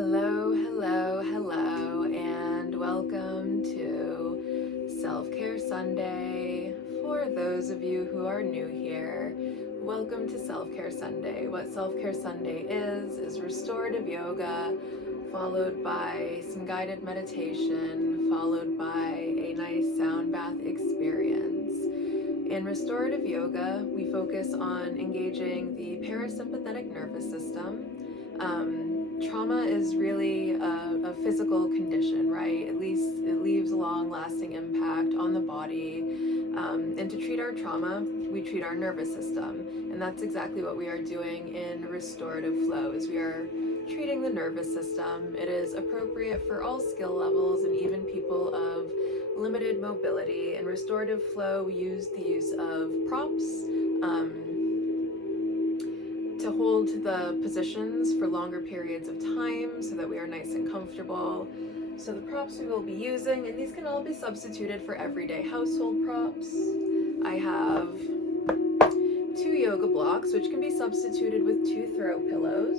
Hello, hello, hello, and welcome to Self-Care Sunday. For those of you who are new here, welcome to Self-Care Sunday. What Self-Care Sunday is restorative yoga, followed by some guided meditation, followed by a nice sound bath experience. In restorative yoga, we focus on engaging the parasympathetic nervous system. Trauma is really a physical condition, right? At least it leaves a long-lasting impact on the body. And to treat our trauma, we treat our nervous system. And that's exactly what we are doing in Restorative Flow, is we are treating the nervous system. It is appropriate for all skill levels and even people of limited mobility. In Restorative Flow, we use the use of props to hold the positions for longer periods of time so that we are nice and comfortable. So the props we will be using, and these can all be substituted for everyday household props. I have 2 yoga blocks, which can be substituted with 2 throw pillows.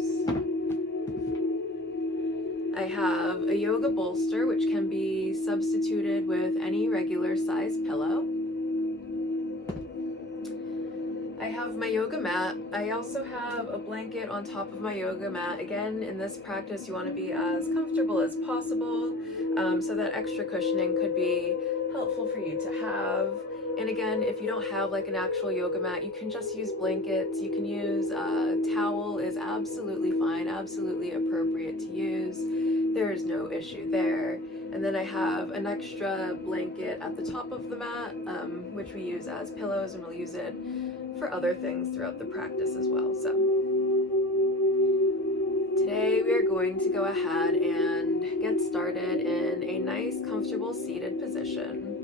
I have a yoga bolster, which can be substituted with any regular size pillow. I have my yoga mat. I also have a blanket on top of my yoga mat. Again, in this practice, you want to be as comfortable as possible, so that extra cushioning could be helpful for you to have. And again, if you don't have like an actual yoga mat, you can just use blankets. You can use a towel, is absolutely fine, absolutely appropriate to use. There is no issue there. And then I have an extra blanket at the top of the mat, which we use as pillows, and we'll use it for other things throughout the practice as well. So today we are going to go ahead and get started in a nice, comfortable seated position.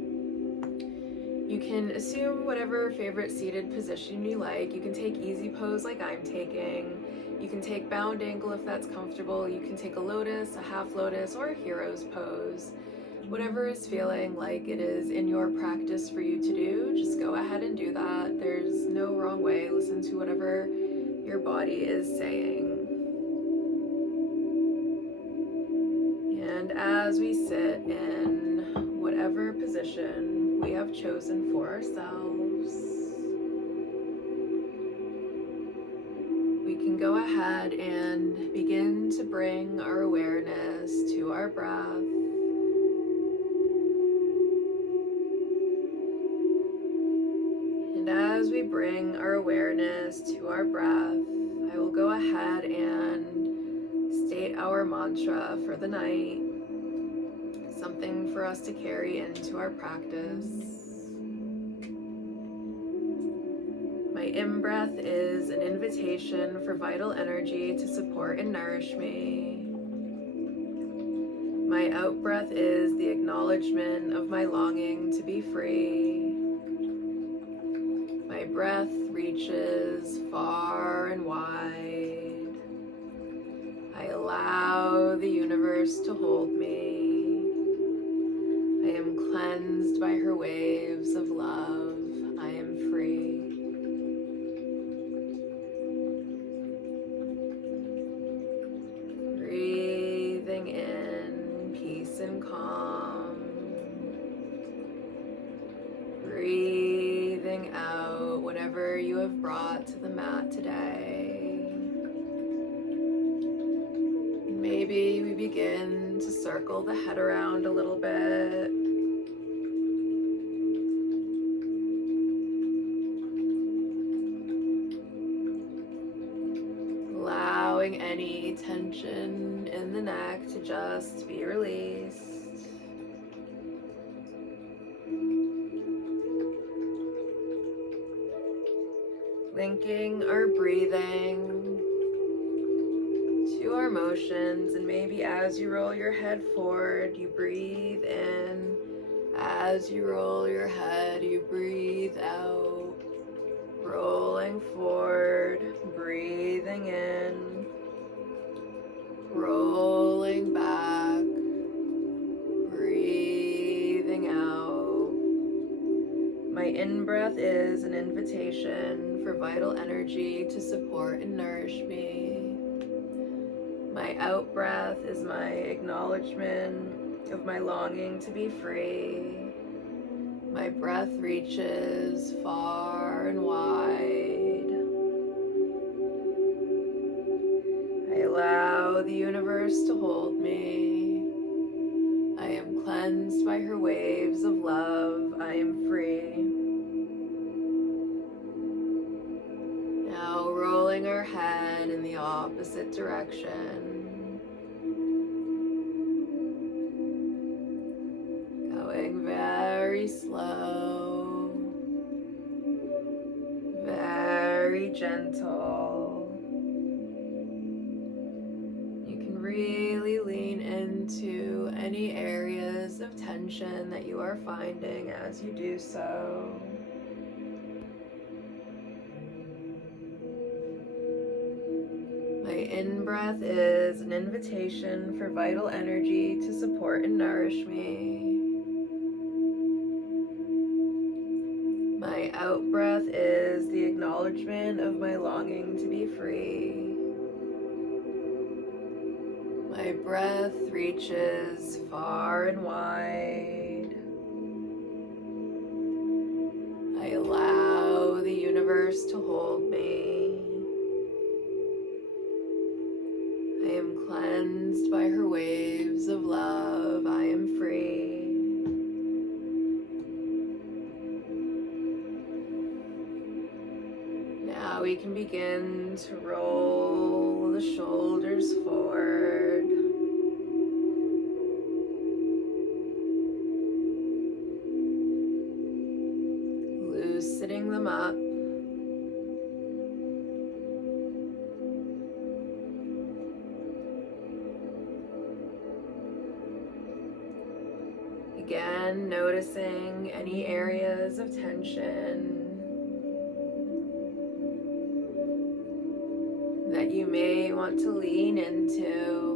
You can assume whatever favorite seated position you like. You can take easy pose like I'm taking. You can take bound angle if that's comfortable. You can take a lotus, a half lotus, or a hero's pose. Whatever is feeling like it is in your practice for you to do, just go ahead and do that. There's no wrong way. Listen to whatever your body is saying. And as we sit in whatever position we have chosen for ourselves, we can go ahead and begin to bring our awareness to our breath. And as we bring our awareness to our breath, I will go ahead and state our mantra for the night, something for us to carry into our practice. My in-breath is an invitation for vital energy to support and nourish me. My out-breath is the acknowledgement of my longing to be free. My breath reaches far and wide. I allow the universe to hold me. I am cleansed by her waves of love. I am free. Breathing in peace and calm. Breathing out whatever you have brought to the mat today. Maybe we begin to circle the head around a little bit. Allowing any tension in the neck to just be released. Linking our breathing to our motions, and maybe as you roll your head forward, you breathe in. As you roll your head, you breathe out. Rolling forward, breathing in. Rolling back, breathing out. My in-breath is an invitation for vital energy to support and nourish me. My My out breath is my acknowledgement of my longing to be free. My breath reaches far and wide. I allow the universe to hold me. I am cleansed by her waves of love. I am free. Now rolling our head in the opposite direction. Going very slow, very gentle. You can really lean into any areas of tension that you are finding as you do so. My in-breath is an invitation for vital energy to support and nourish me. My out-breath is the acknowledgement of my longing to be free. My breath reaches far and wide. I allow the universe to hold me. I am cleansed by her waves of love. I am free. Now we can begin to roll the shoulders forward. Loosening them up. Again, noticing any areas of tension that you may want to lean into.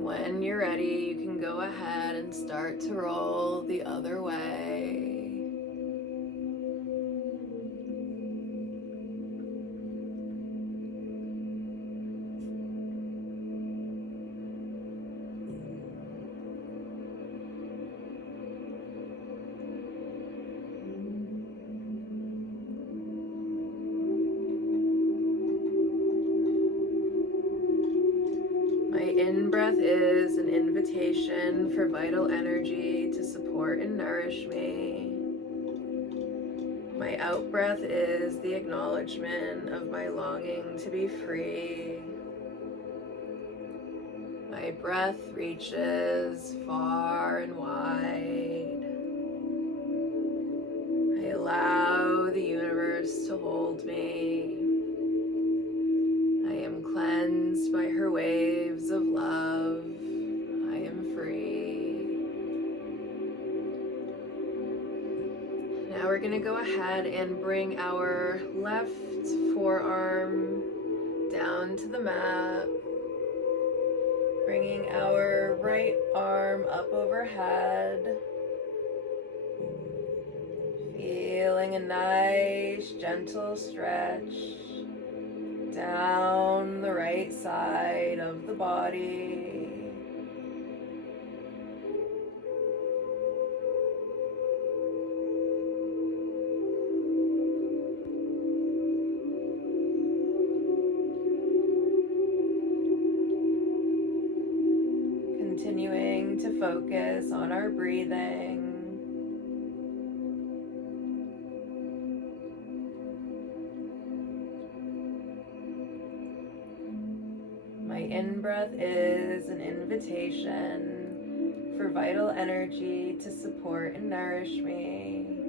When you're ready, you can go ahead and start to roll the other way. My in-breath is an invitation for vital energy to support and nourish me. My out-breath is the acknowledgement of my longing to be free. My breath reaches far and wide. I allow the universe to hold me. I am cleansed by her waves of love. I am free. Now we're going to go ahead and bring our left forearm down to the mat. Bringing our right arm up overhead. Feeling a nice gentle stretch down the right side of the body. Continuing to focus on our breathing. My in-breath is an invitation for vital energy to support and nourish me.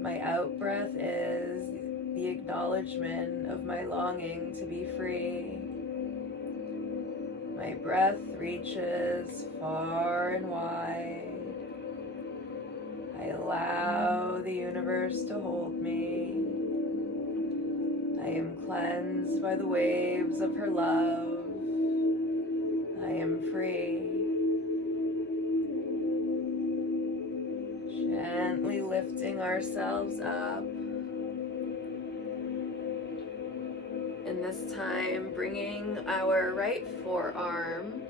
My out-breath is the acknowledgement of my longing to be free. My breath reaches far and wide. I allow the universe to hold me. I I am cleansed by the waves of her love. I am free. Gently lifting ourselves up. And this time bringing our right forearm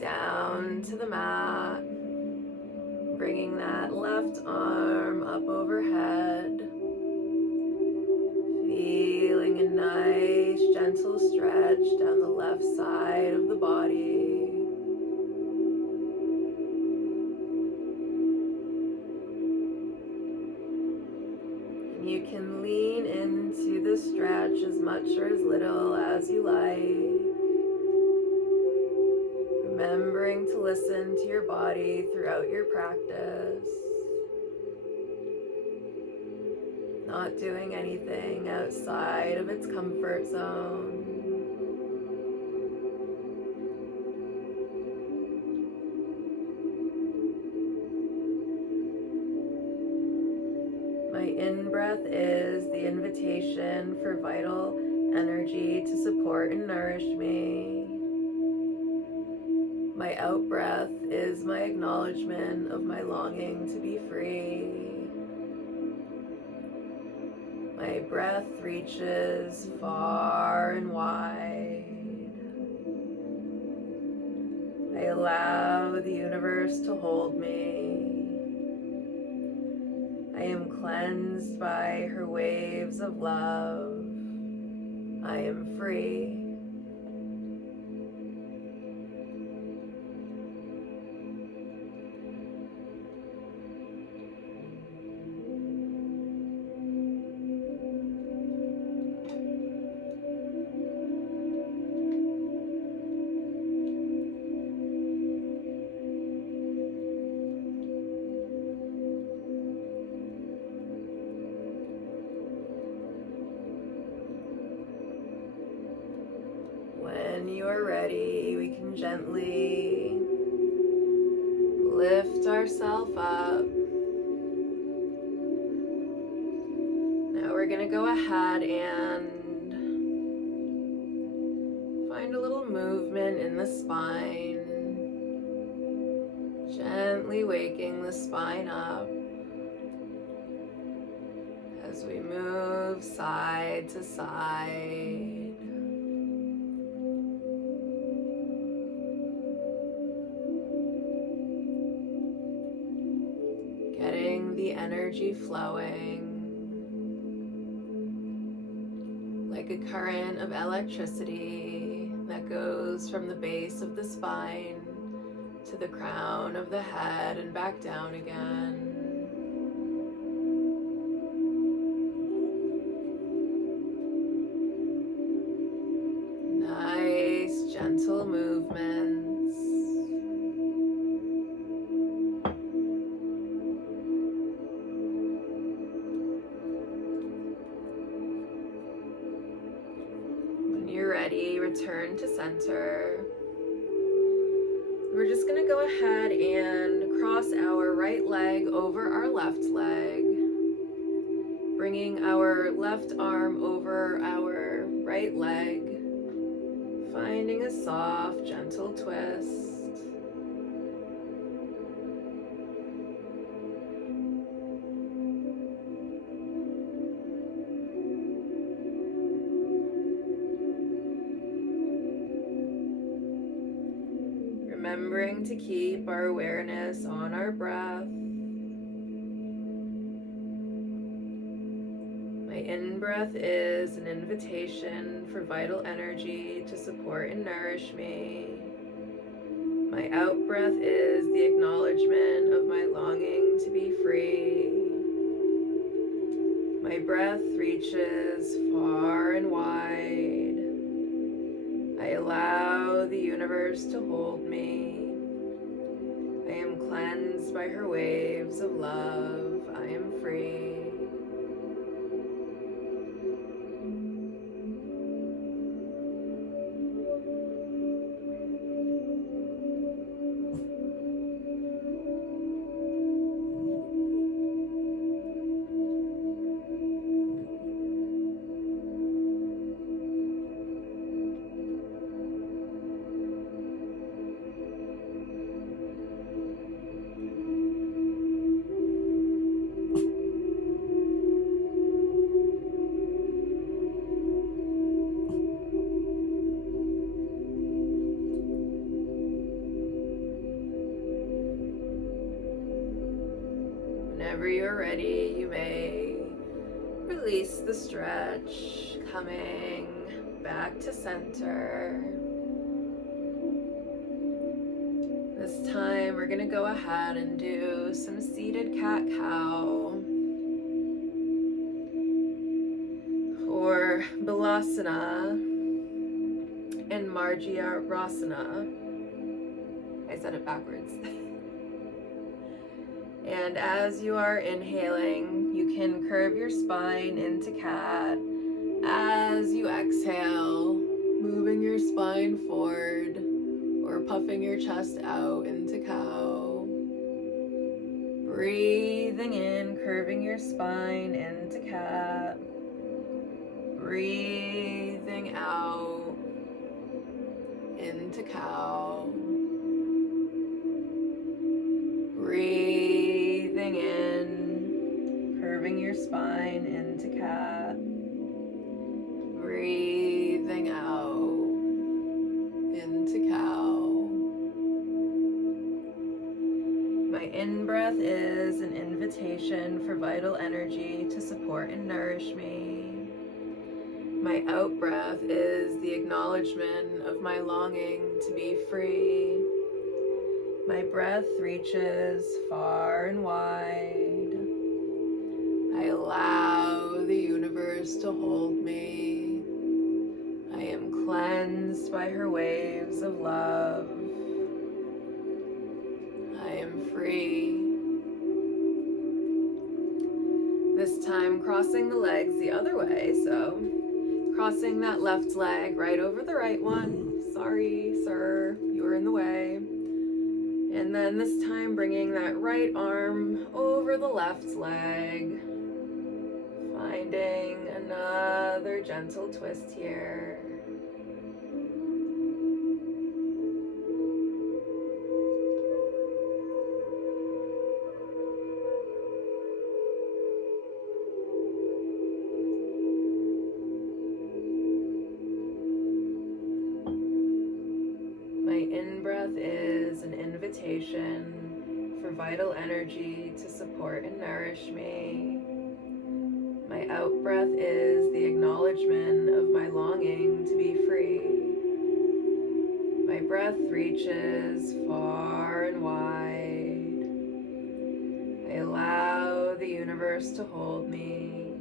down to the mat. Bringing that left arm up overhead. Feeling a nice gentle stretch down the left side of the body. And you can lean into the stretch as much or as little as you like. Remembering to listen to your body throughout your practice. Not doing anything outside of its comfort zone. My in-breath is the invitation for vital energy to support and nourish me. My out-breath is my acknowledgement of my longing to be free. My breath reaches far and wide. I allow the universe to hold me. I am cleansed by her waves of love. I am free. When you are ready, we can gently lift ourselves up. Now we're going to go ahead and find a little movement in the spine. Gently waking the spine up as we move side to side. Getting the energy flowing like a current of electricity that goes from the base of the spine to the crown of the head and back down again. Nice, gentle movements. When you're ready, return to center. We're just going to go ahead and cross our right leg over our left leg, bringing our left arm over our right leg, finding a soft, gentle twist. Remembering to keep our awareness on our breath. My in-breath is an invitation for vital energy to support and nourish me. My out-breath is the acknowledgement of my longing to be free. My breath reaches far and wide. I allow the universe to hold me. I am cleansed by her waves of love. I am free. whenever you're ready, you may release the stretch, coming back to center. This time we're going to go ahead and do some seated cat-cow or Balasana and Marjarasana. I said it backwards. And as you are inhaling, you can curve your spine into cat. As you exhale, moving your spine forward or puffing your chest out into cow. Breathing in, curving your spine into cat. Breathing out into cow. Breathing in, curving your spine into cat. Breathing out into cow. My in-breath is an invitation for vital energy to support and nourish me. My out-breath is the acknowledgement of my longing to be free. My breath reaches far and wide. I allow the universe to hold me. I am cleansed by her waves of love. I am free. This time crossing the legs the other way, so crossing that left leg right over the right one. Sorry, sir, you were in the way. And then this time bringing that right arm over the left leg. Finding another gentle twist here. In-breath is an invitation for vital energy to support and nourish me. My out-breath is the acknowledgement of my longing to be free. My breath reaches far and wide. I allow the universe to hold me.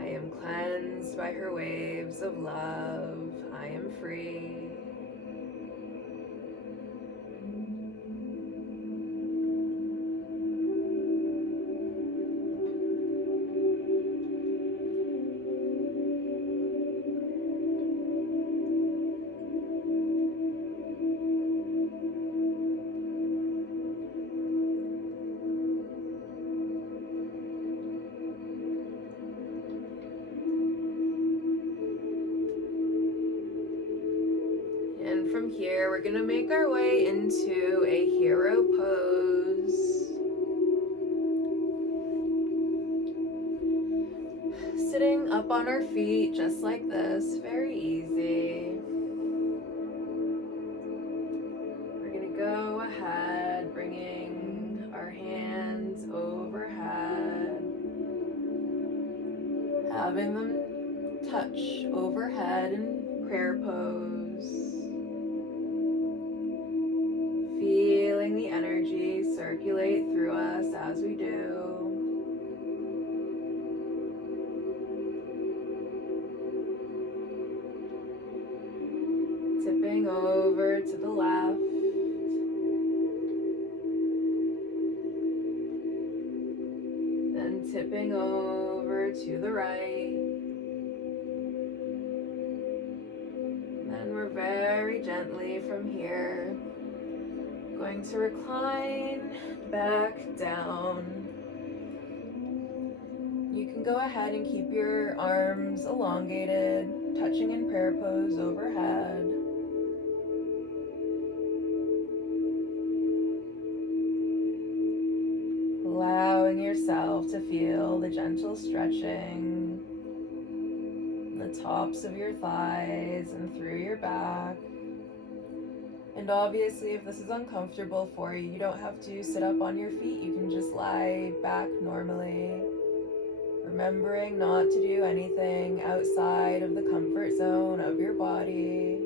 I am cleansed by her waves of love. I am free. From here, we're going to make our way into a hero pose. Sitting up on our feet just like this, very easy. We're going to go ahead, bringing our hands overhead, having them touch overhead in prayer pose. Feeling the energy circulate through us as we do. Tipping over to the left. Then tipping over to the right. And then we're very gently from here going to recline back down. You can go ahead and keep your arms elongated, touching in prayer pose overhead. Allowing yourself to feel the gentle stretching in the tops of your thighs and through your back. And obviously, if this is uncomfortable for you, you don't have to sit up on your feet. You can just lie back normally, remembering not to do anything outside of the comfort zone of your body.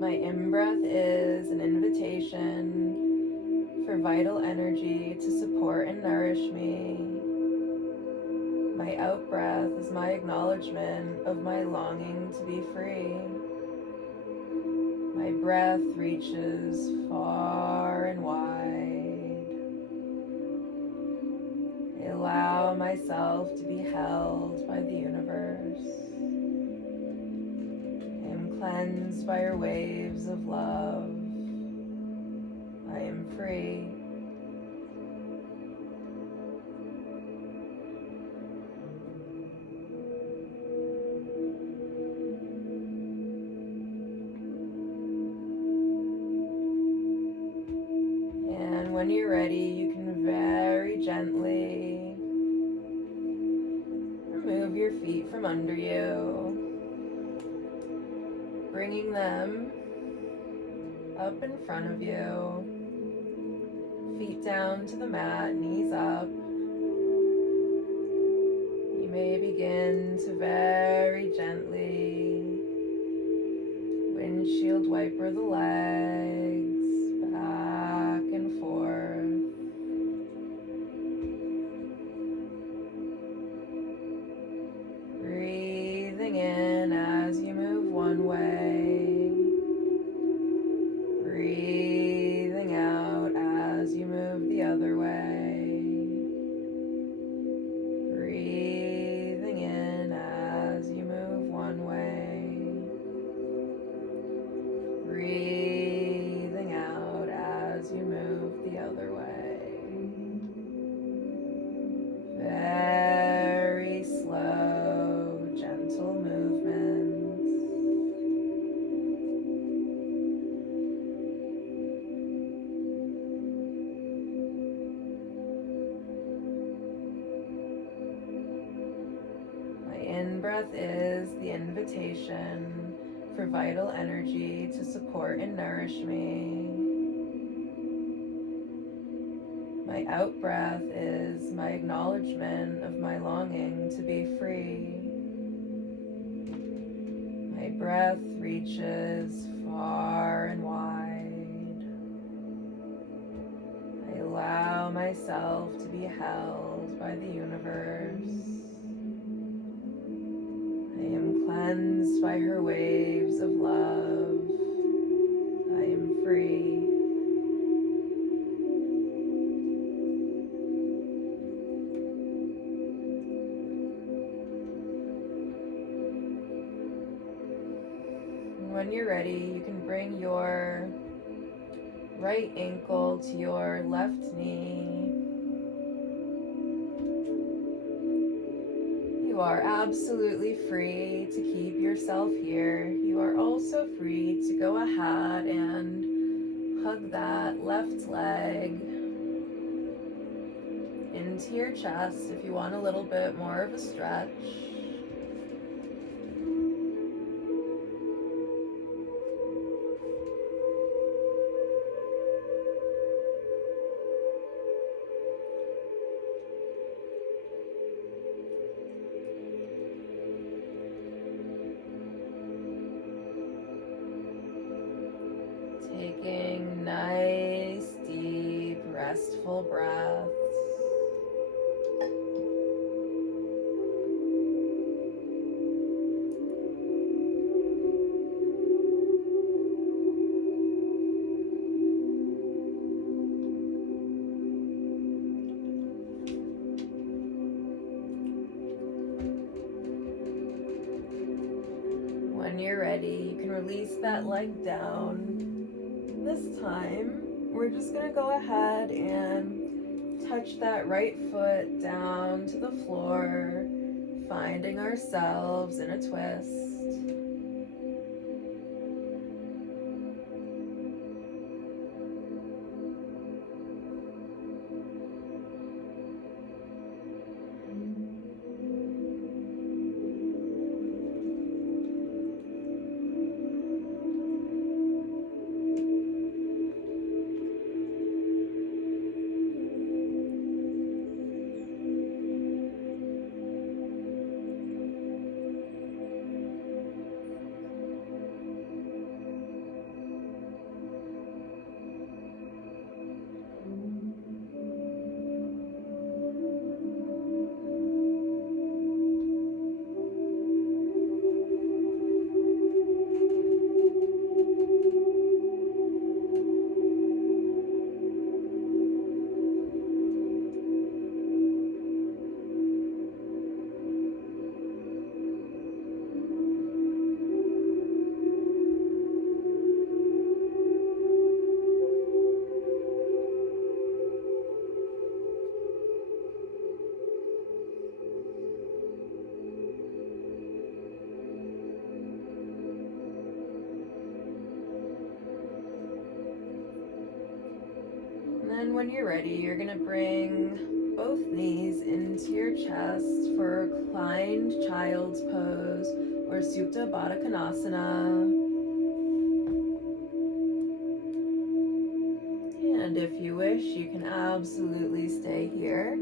My in-breath is an invitation for vital energy to support and nourish me. My out-breath is my acknowledgement of my longing to be free. My breath reaches far and wide. I allow myself to be held by the universe. Cleansed by your waves of love. I am free. And when you're ready, you can very gently remove your feet from under you, bringing them up in front of you, feet down to the mat, knees up. You may begin to very gently windshield wiper the legs back and forth. Breathing in as you move one way. Breathing out as you move the other way. Breathing in as you move one way. Breathing out as you move the other way. Very slow, gentle movements. In-breath is the invitation for vital energy to support and nourish me. My out-breath is my acknowledgement of my longing to be free. My breath reaches far and wide. I allow myself to be held by the universe. I am cleansed by her waves of love. I am free. When you're ready, you can bring your right ankle to your left knee. You are absolutely free to keep yourself here. You are also free to go ahead and hug that left leg into your chest if you want a little bit more of a stretch. Taking nice, deep, restful breaths. when you're ready, you can release that leg down. This time, we're just going to go ahead and touch that right foot down to the floor, finding ourselves in a twist. And when you're ready, you're going to bring both knees into your chest for reclined child's pose or Supta Baddha Konasana. And if you wish, you can absolutely stay here,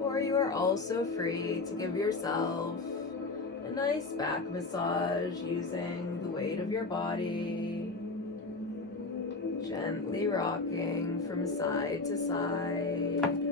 or you are also free to give yourself a nice back massage using the weight of your body, gently rocking from side to side.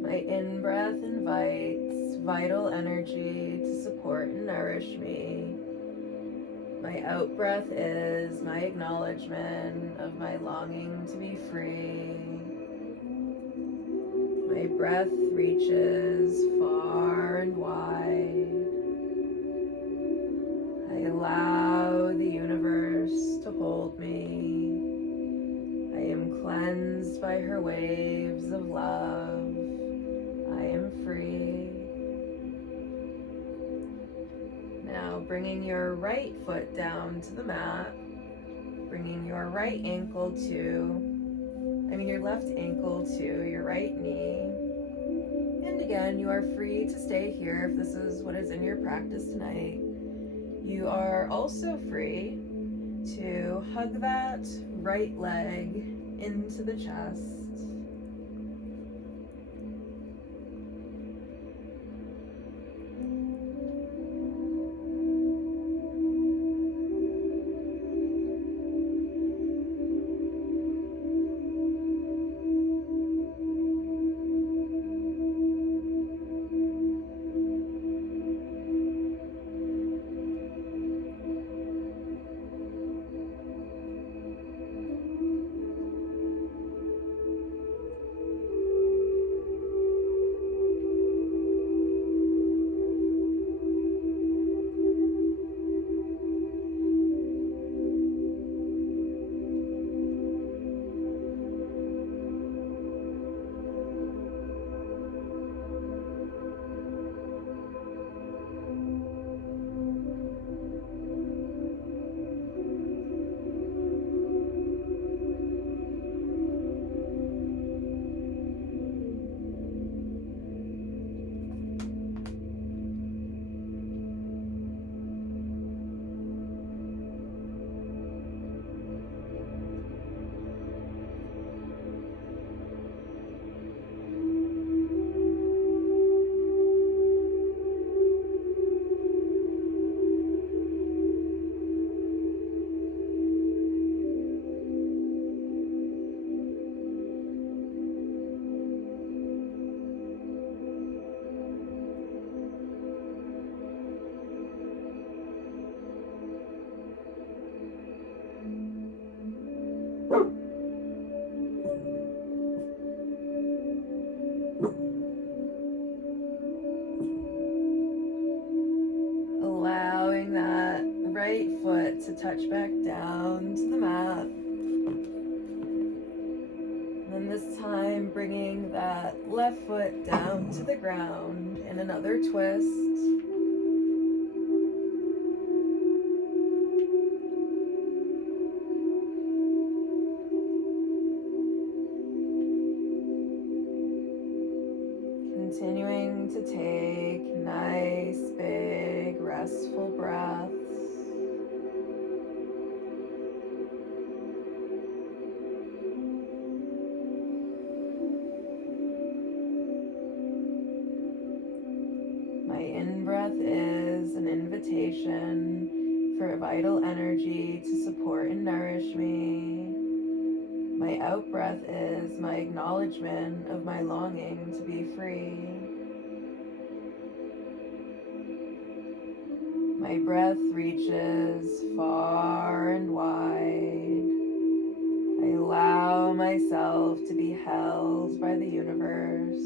My in-breath invites vital energy to support and nourish me. My out-breath is my acknowledgement of my longing to be free. My breath reaches far and wide. I allow the universe to hold me. I am cleansed by her waves of love. I am free. Now bringing your right foot down to the mat, bringing your left ankle to your right knee. And again, you are free to stay here if this is what is in your practice tonight. You are also free to hug that right leg into the chest. foot down to the ground in another twist. Continuing to take nice, big, restful breaths. My in-breath is an invitation for vital energy to support and nourish me. My out-breath is my acknowledgement of my longing to be free. My breath reaches far and wide. I allow myself to be held by the universe.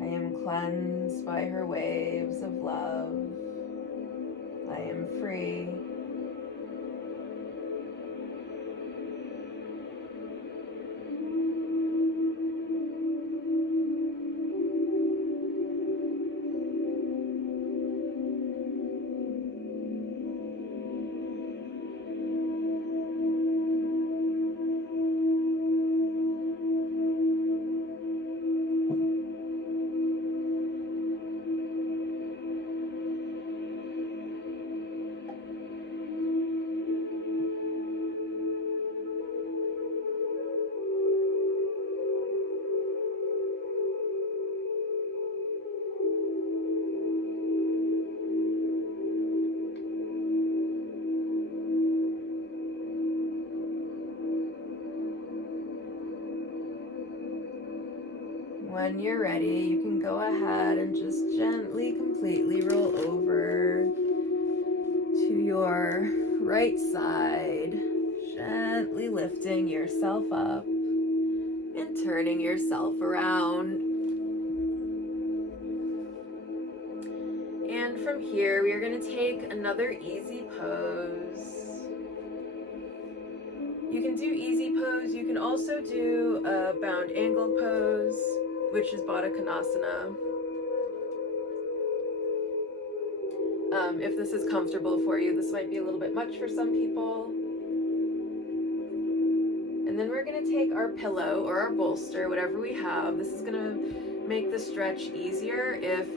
I am cleansed by her waves of love. I am free. When you're ready, you can go ahead and just gently, completely roll over to your right side, gently lifting yourself up and turning yourself around. And from here, we are going to take another easy pose. You can do easy pose. You can also do a bound angled pose, which is Baddha Konasana. If this is comfortable for you, this might be a little bit much for some people. And then we're going to take our pillow or our bolster, whatever we have. This is going to make the stretch easier if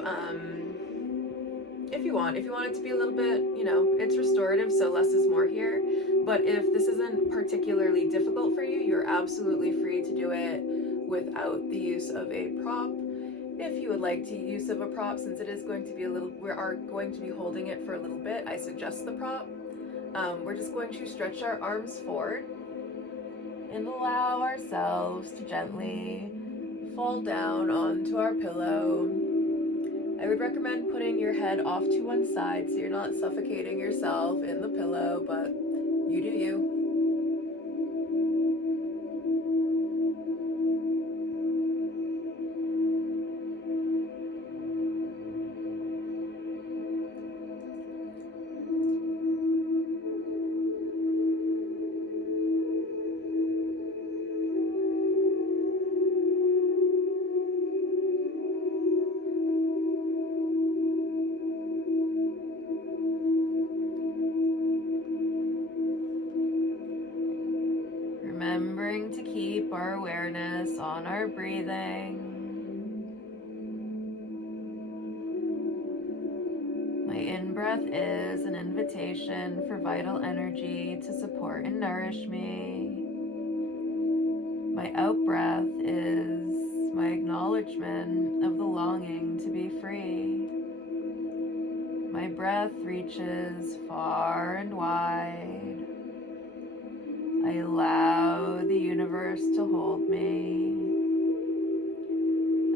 you want. If you want it to be a little bit, it's restorative, so less is more here. But if this isn't particularly difficult for you, you're absolutely free to do it without the use of a prop. If you would like to use of a prop, since it is going to be we are going to be holding it for a little bit, I suggest the prop. We're just going to stretch our arms forward and allow ourselves to gently fall down onto our pillow. I would recommend putting your head off to one side so you're not suffocating yourself in the pillow, but you do you. Remembering to keep our awareness on our breathing. My in-breath is an invitation for vital energy to support and nourish me. My out-breath is my acknowledgement of the longing to be free. My breath reaches far and wide. I allow the universe to hold me.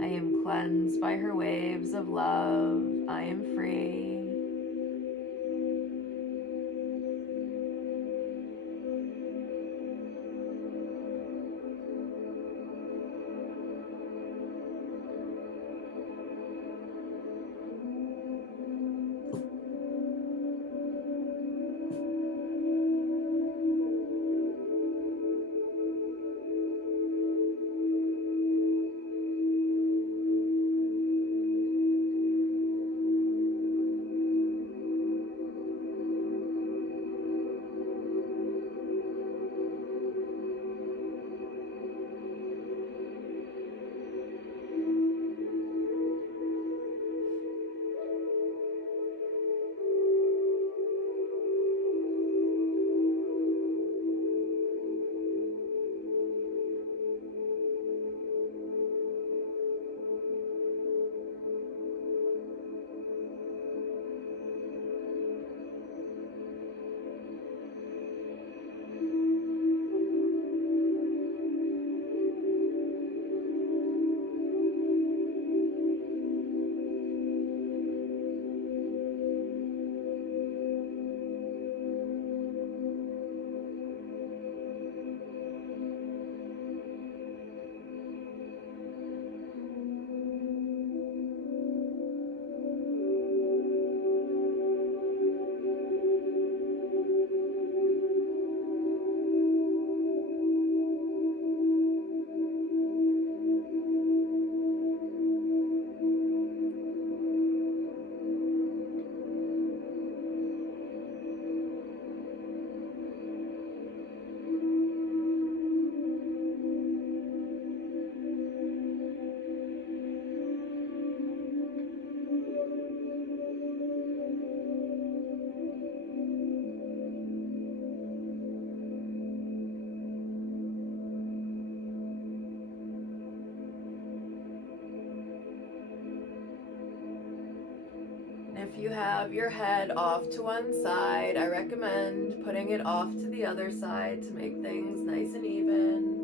I am cleansed by her waves of love. I am free. if you have your head off to one side, I recommend putting it off to the other side to make things nice and even.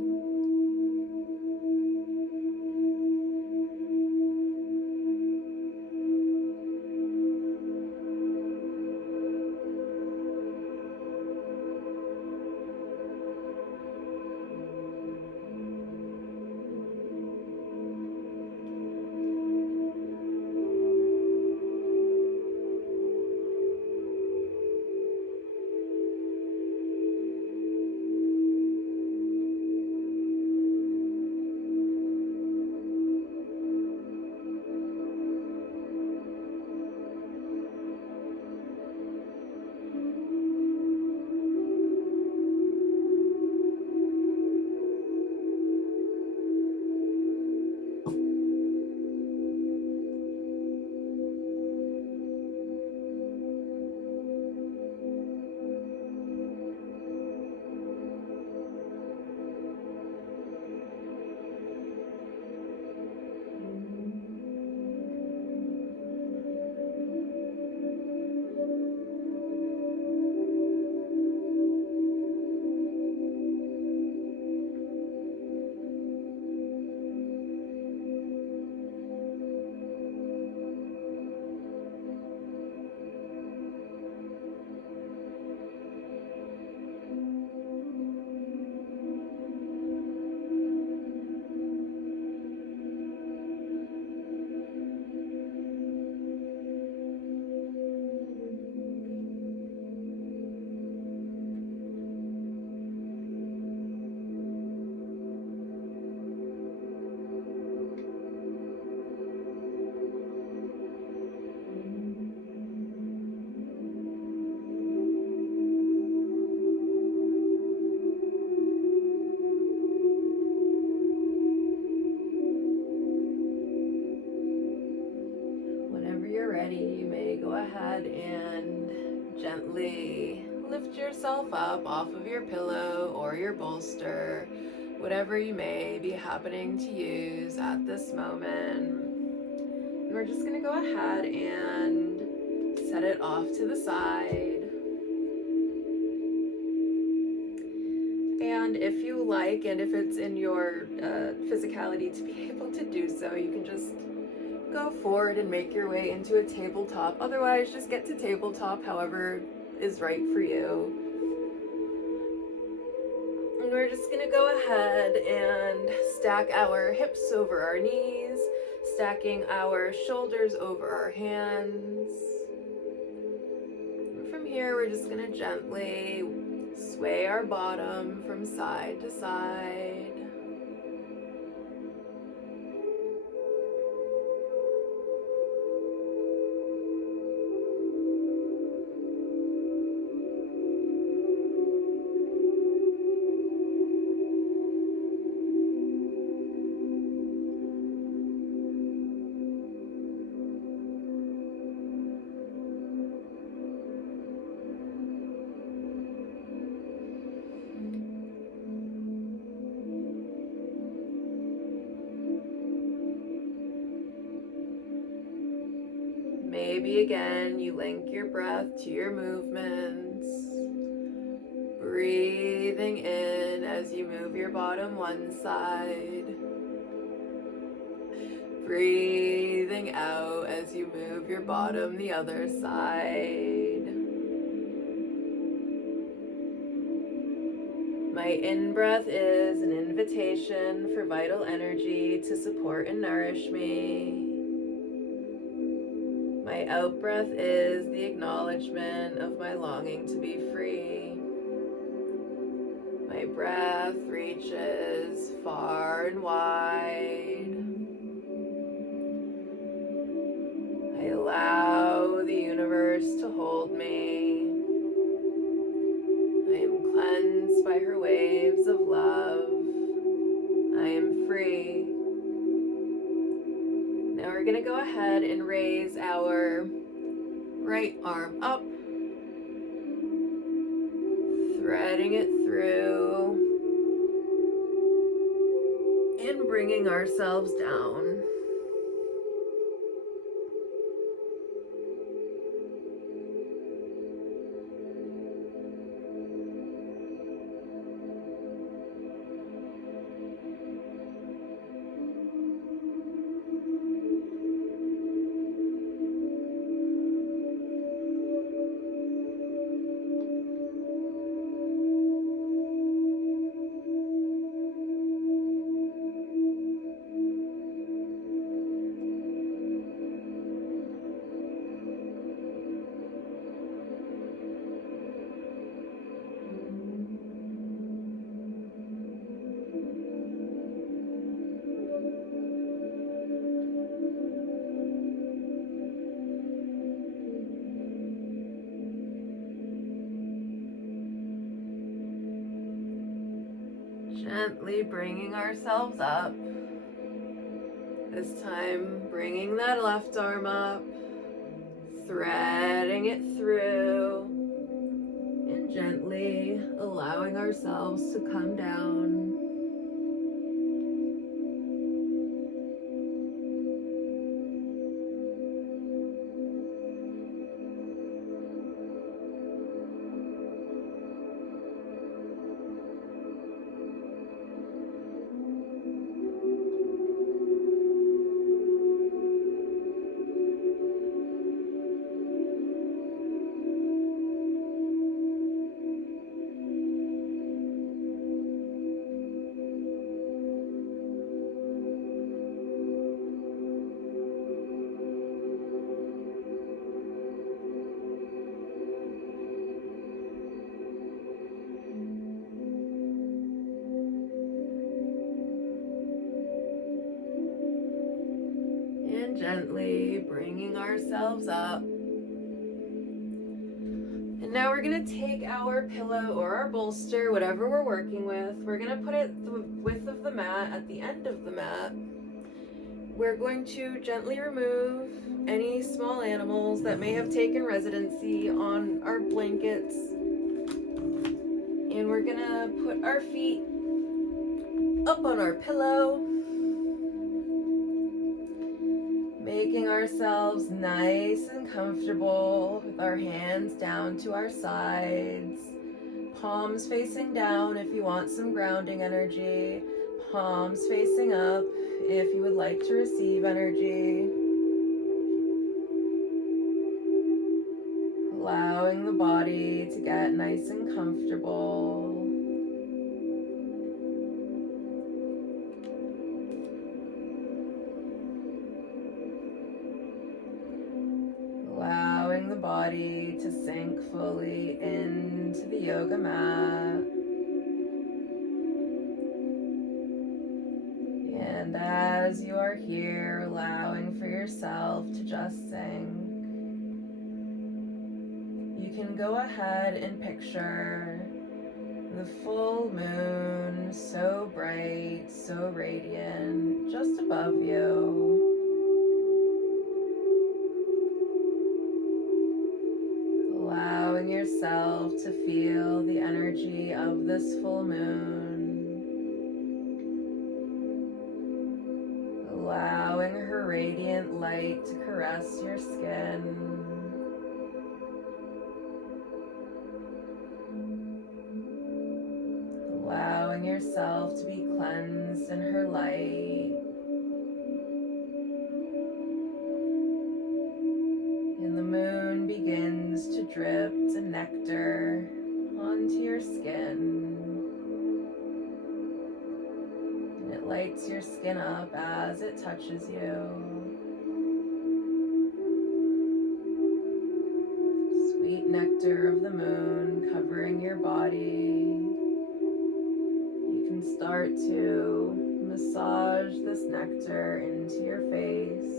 Ready, you may go ahead and gently lift yourself up off of your pillow or your bolster, whatever you may be happening to use at this moment. And we're just going to go ahead and set it off to the side. And if you like, and if it's in your physicality to be able to do so, you can just go forward and make your way into a tabletop. Otherwise, just get to tabletop, however is right for you. And we're just gonna go ahead and stack our hips over our knees, stacking our shoulders over our hands. And from here, we're just gonna gently sway our bottom from side to side. Maybe again, you link your breath to your movements, breathing in as you move your bottom one side, breathing out as you move your bottom the other side. My in-breath is an invitation for vital energy to support and nourish me. My out-breath is the acknowledgement of my longing to be free. My breath reaches far and wide. I allow the universe to hold me. I am cleansed by her waves of love. I am free. Now we're going to go ahead and raise our right arm up, threading it through and bringing ourselves down. Gently bringing ourselves up. This time, bringing that left arm up, threading it through, and gently allowing ourselves to come down. And gently bringing ourselves up. And now we're going to take our pillow or our bolster, whatever we're working with. We're going to put it the width of the mat at the end of the mat. We're going to gently remove any small animals that may have taken residency on our blankets. And we're going to put our feet up on our pillow, making ourselves nice and comfortable with our hands down to our sides, palms facing down if you want some grounding energy, palms facing up if you would like to receive energy. Allowing the body to get nice and comfortable. Allowing the body to sink fully into the yoga mat. And as you are here, allowing for yourself to just sink, you can go ahead and picture the full moon, so bright, so radiant, just above you. Allowing yourself to feel the energy of this full moon. Allowing her radiant light to caress your skin. Allowing yourself to be cleansed in her light. And the moon begins to drip the nectar onto your skin. And it lights your skin up as it touches you. Sweet nectar of the moon covering your body. You can start to massage this nectar into your face.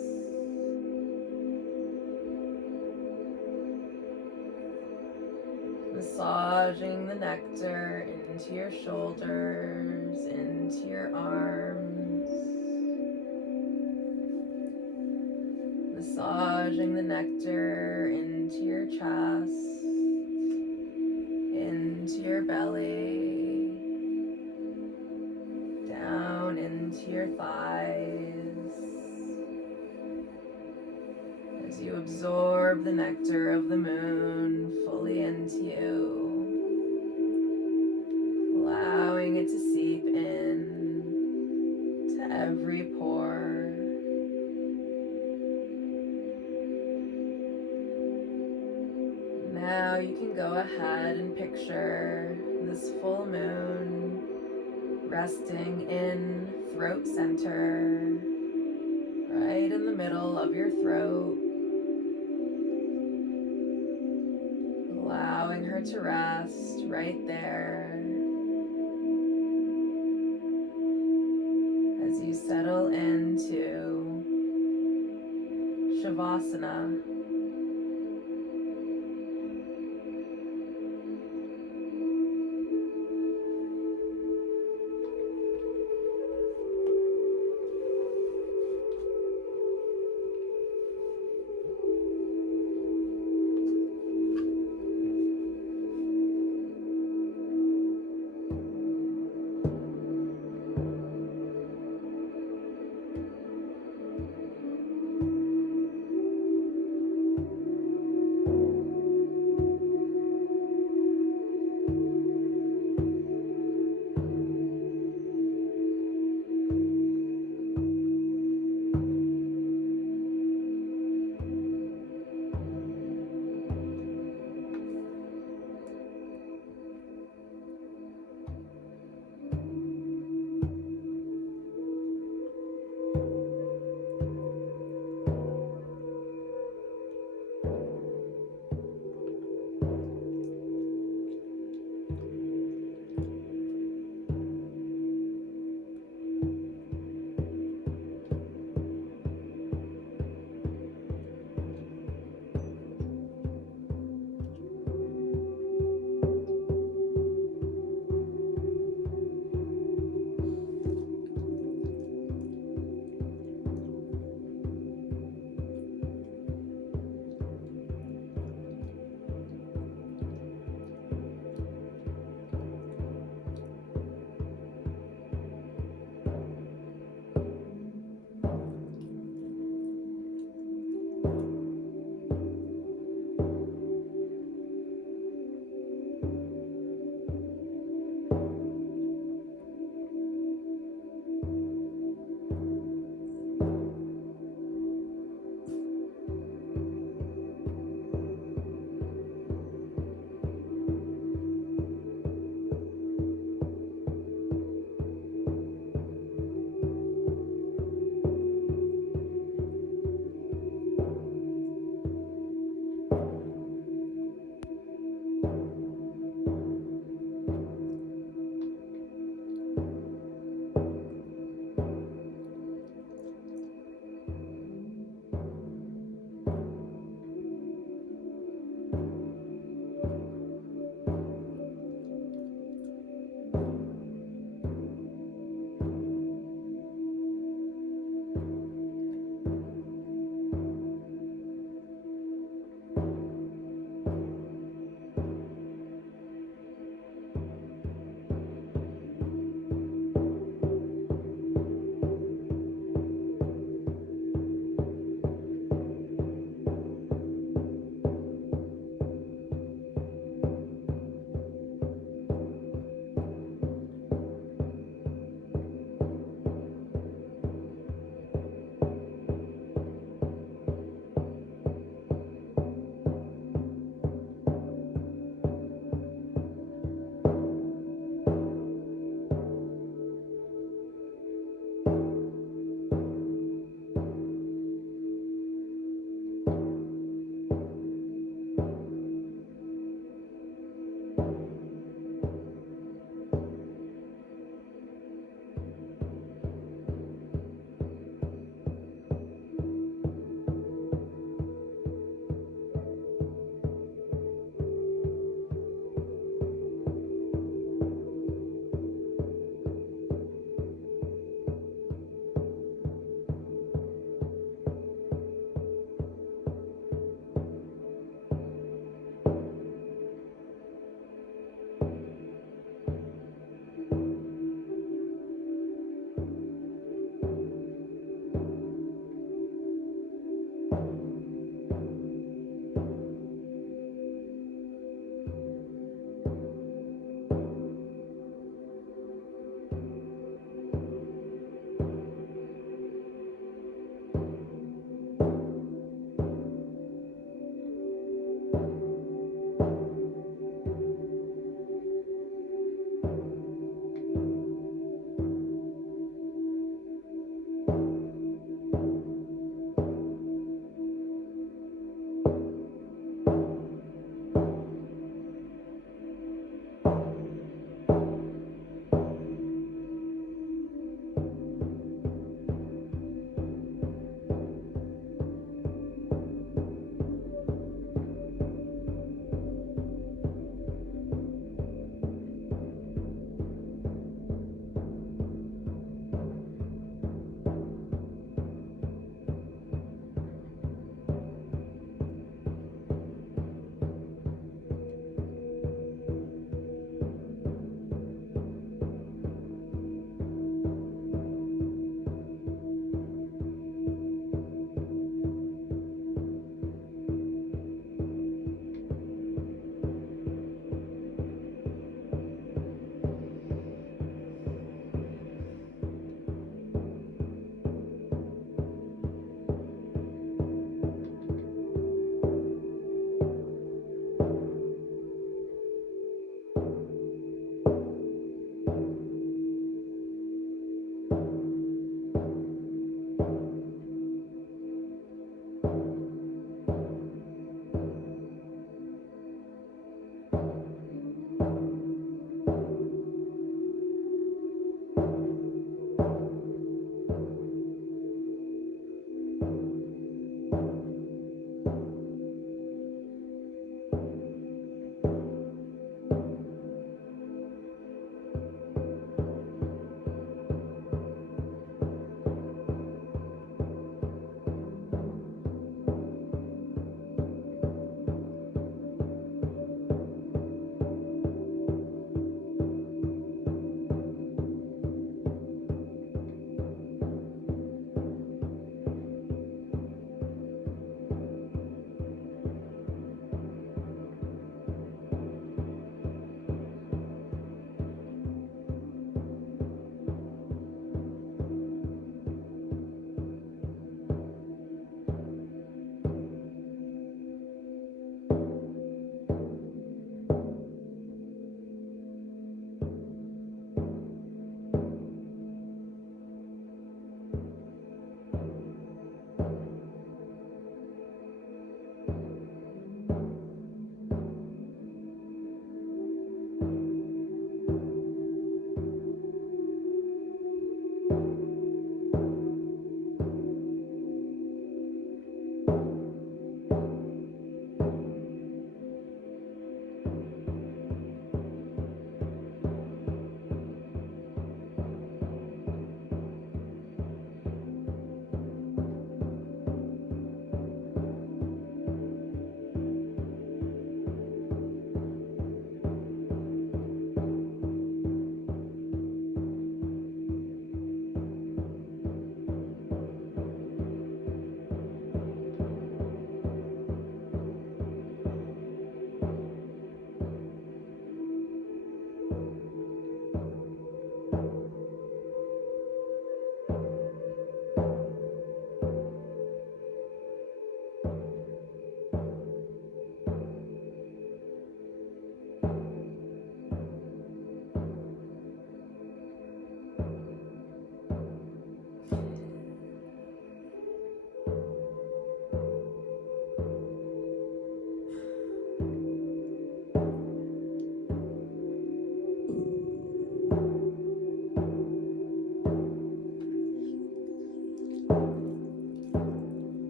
Massaging the nectar into your shoulders, into your arms. Massaging the nectar into your chest, into your belly, down into your thighs. As you absorb the nectar of the moon fully into you, allowing it to seep in to every pore. Now you can go ahead and picture this full moon resting in throat center, right in the middle of your throat. Allowing her to rest right there as you settle into Shavasana.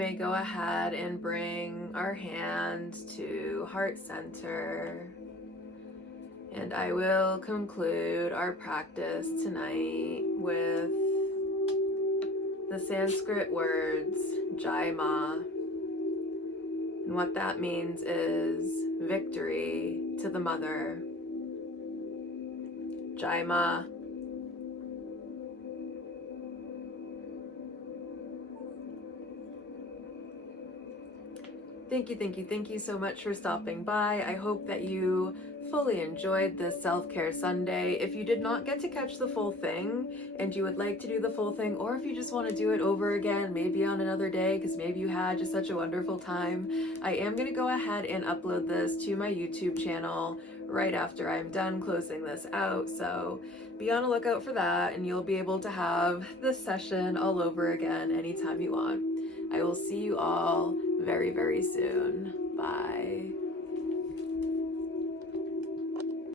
may go ahead and bring our hand to heart center. And I will conclude our practice tonight with the Sanskrit words Jai Ma. And what that means is victory to the mother. Jai Ma. Thank you so much for stopping by. I hope that you fully enjoyed this self-care Sunday. If you did not get to catch the full thing and you would like to do the full thing, or if you just want to do it over again, maybe on another day, because maybe you had just such a wonderful time, I am going to go ahead and upload this to my YouTube channel right after I'm done closing this out. So be on the lookout for that, and you'll be able to have this session all over again anytime you want. I will see you all very, very soon. Bye.